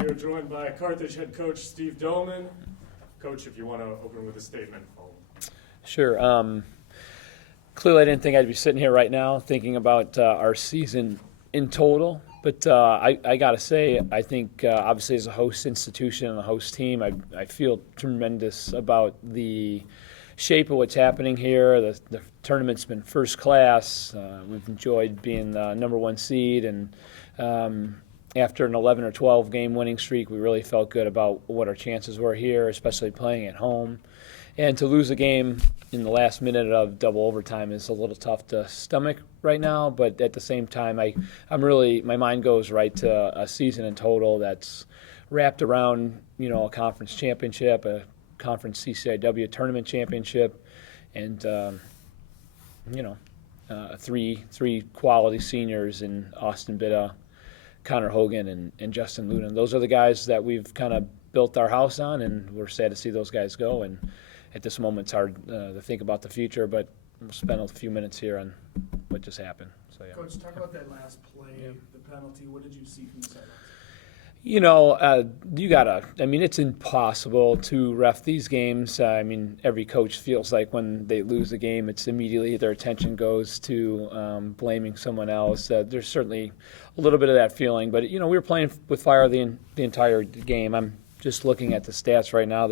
We are joined by Carthage head coach Steve Domin. Coach, if you want to open with a statement. Sure. Clearly, I didn't think I'd be sitting here right now thinking about our season in total. But I got to say, I think obviously as a host institution and a host team, I feel tremendous about the shape of what's happening here. The tournament's been first class. We've enjoyed being the number one seed, and after an 11 or 12 game winning streak, we really felt good about what our chances were here, especially playing at home. And to lose a game in the last minute of double overtime is a little tough to stomach right now, but at the same time, my mind goes right to a season in total that's wrapped around, a conference championship, a conference CCIW tournament championship, and three quality seniors in Austin Bitta, Connor Hogan, and Justin Lunan. Those are the guys that we've kind of built our house on, and we're sad to see those guys go. And at this moment, it's hard to think about the future, but we'll spend a few minutes here on what just happened. So, yeah. Coach, talk about that last play, the penalty. What did you see from the sidelines? It's impossible to ref these games. Every coach feels like when they lose a game, it's immediately their attention goes to blaming someone else. There's certainly a little bit of that feeling, but we were playing with fire the entire game. I'm just looking at the stats right now.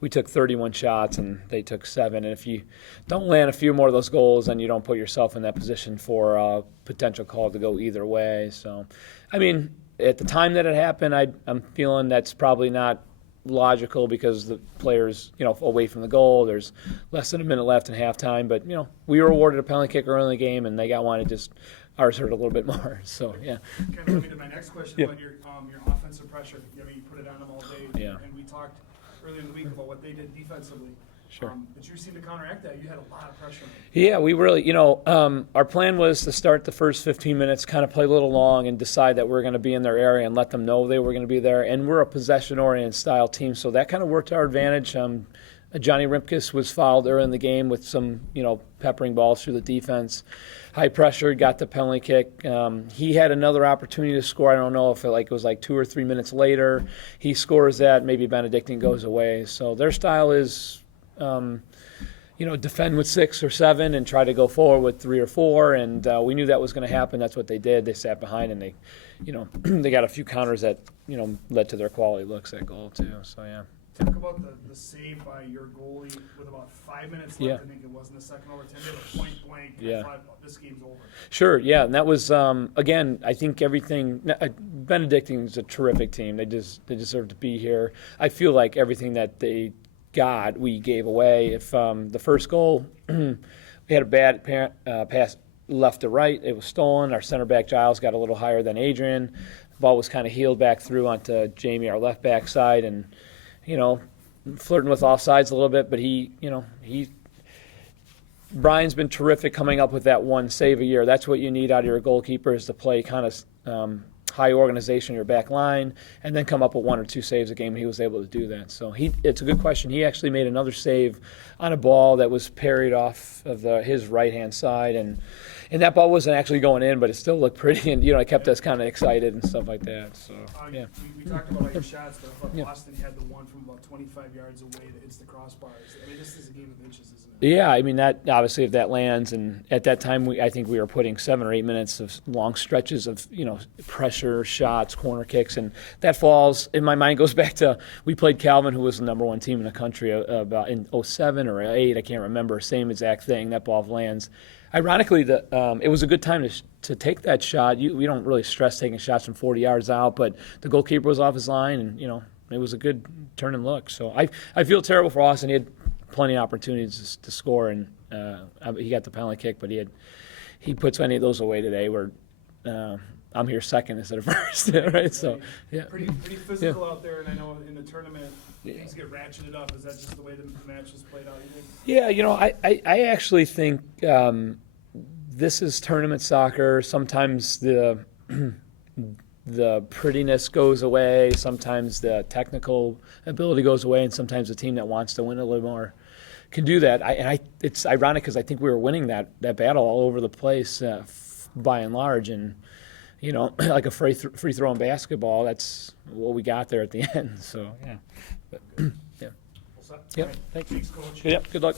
We took 31 shots and they took 7. And if you don't land a few more of those goals, then you don't put yourself in that position for a potential call to go either way. So, at the time that it happened, I'm feeling that's probably not logical because the players, away from the goal, there's less than a minute left in halftime. But, we were awarded a penalty kick early in the game, and they got one to just ours hurt a little bit more. So, yeah. Kind of led me to my next question about your offensive pressure. You put it on them all day. Yeah. And we talked earlier in the week about what they did defensively. Sure. But you seemed to counteract that. You had a lot of pressure. Yeah, we really, our plan was to start the first 15 minutes, kind of play a little long and decide that we're going to be in their area and let them know they were going to be there. And we're a possession-oriented style team, so that kind of worked to our advantage. Johnny Rimkus was fouled early in the game with some, peppering balls through the defense. High pressure, got the penalty kick. He had another opportunity to score. I don't know if it was 2 or 3 minutes later. He scores that. Maybe Benedictine goes away. So their style is defend with 6 or 7 and try to go forward with 3 or 4. And we knew that was going to happen. That's what they did. They sat behind and they, they got a few counters that, led to their quality looks at goal too. So, yeah. Talk about the save by your goalie with about 5 minutes left. Yeah. I think it was in the second overtime. They had a point blank. Yeah. I thought this game's over. Sure, yeah, and that was again. I think everything. Benedictine's a terrific team. They deserve to be here. I feel like everything that they got, we gave away. If the first goal, we had a bad pass left to right. It was stolen. Our center back Giles got a little higher than Adrian. The ball was kind of heeled back through onto Jamie, our left back side, and flirting with offsides a little bit. But Brian's been terrific coming up with that one save a year. That's what you need out of your goalkeeper, is to play kind of high organization in your back line and then come up with 1 or 2 saves a game. He was able to do that. So it's a good question. He actually made another save on a ball that was parried off of his right-hand side, and that ball wasn't actually going in, but it still looked pretty, and it kept us kind of excited and stuff like that. So yeah. We talked about all your shots, but I thought Yeah. Boston had the one from about 25 yards away that hits the crossbars. This is a game of inches, isn't it? Yeah, that obviously if that lands, and at that time I think we were putting 7 or 8 minutes of long stretches of pressure shots, corner kicks, and that falls. In my mind goes back to we played Calvin, who was the number 1 team in the country about in 07 or 08, I can't remember. Same exact thing. That ball lands. Ironically, it was a good time to take that shot. We don't really stress taking shots from 40 yards out, but the goalkeeper was off his line, and it was a good turn and look. So I feel terrible for Austin. He had plenty of opportunities to score, and he got the penalty kick, but he puts any of those away today. Where I'm here second instead of first, right? So yeah, pretty physical out there, and I know in the tournament things get ratcheted up. Is that just the way the match was played out, you think? Yeah, I actually think this is tournament soccer. Sometimes the prettiness goes away, sometimes the technical ability goes away, and sometimes the team that wants to win a little more can do that. It's ironic because I think we were winning that battle all over the place by and large, and you know, like a free throw in basketball. That's what we got there at the end. So yeah, but, yeah. Well, so- Yep. all right. Thank you. Thanks, Coach. Yep. Good luck.